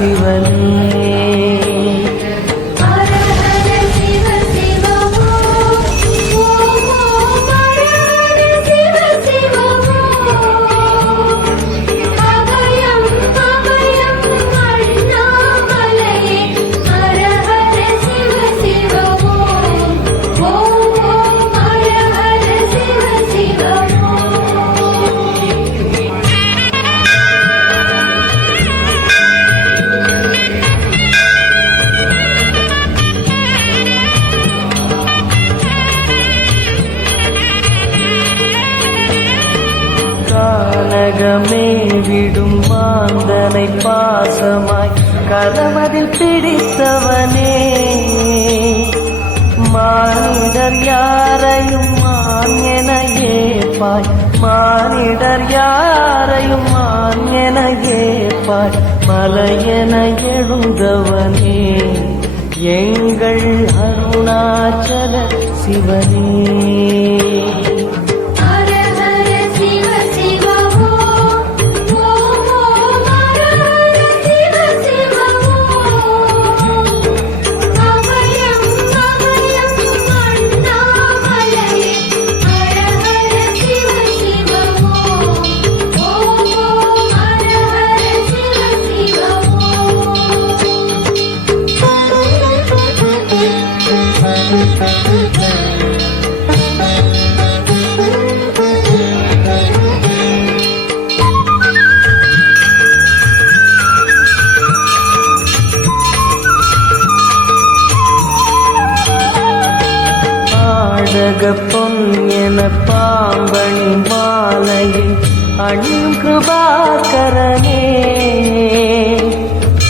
சிவனே. கானகமே விடும் மாந்தனை பாசமாய் கரமதில் பிடித்தவனே. மானிடர் யாரையும் மான் என ஏற்பாய், மானிடர் யாரையும் மான் என ஏற்பாய். மலையென எழுந்தவனே எங்கள் அருணாச்சல சிவனே. பொன் என பாம்பணி மாலையில் அணியும் கிருபாகரனே.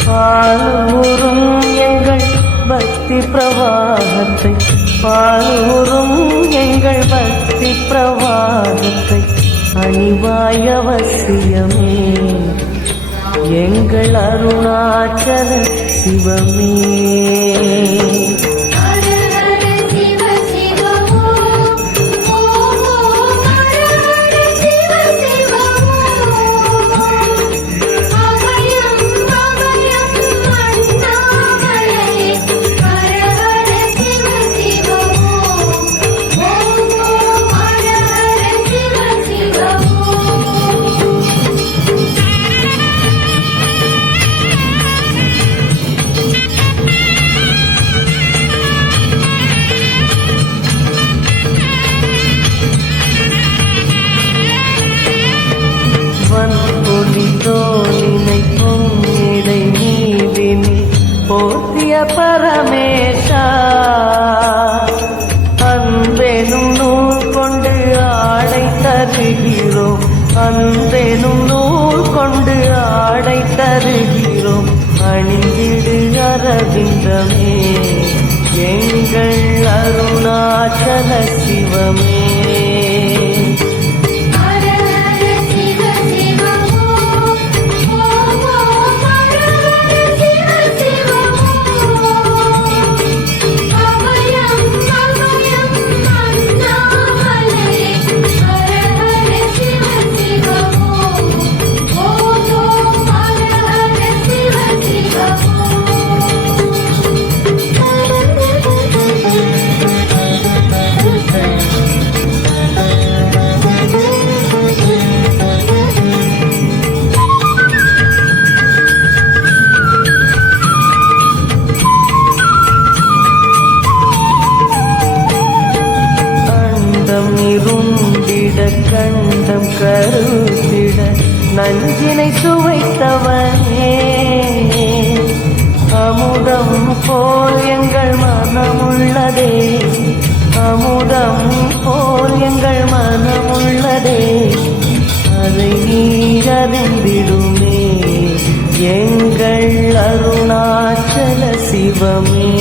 பாலூரும் எங்கள் பக்தி பிரவாகத்தை, பாலூரும் எங்கள் பக்தி பிரவாகத்தை அணிவாய் அவசியமே எங்கள் அருணாச்சல சிவமே. தோளினை பொன்னிடை நீதினி போற்றிய பரமேஷா. அன்பெனும் நூல் கொண்டு ஆடை தருகிறோம், அன்பெனும் நூல் கொண்டு ஆடை தருகிறோம். அணிந்திடு அரவிந்தமே எங்கள் அருணாச்சல சிவமே. கண்டம் கருத்திட நஞ்சினை சுவைத்தவனே. அமுதம் போல் எங்கள் மனமுள்ளதே, அமுதம் போல் எங்கள் மனமுள்ளதே. அதை நீரறிந்திடுமே எங்கள் அருணாச்சல சிவமே.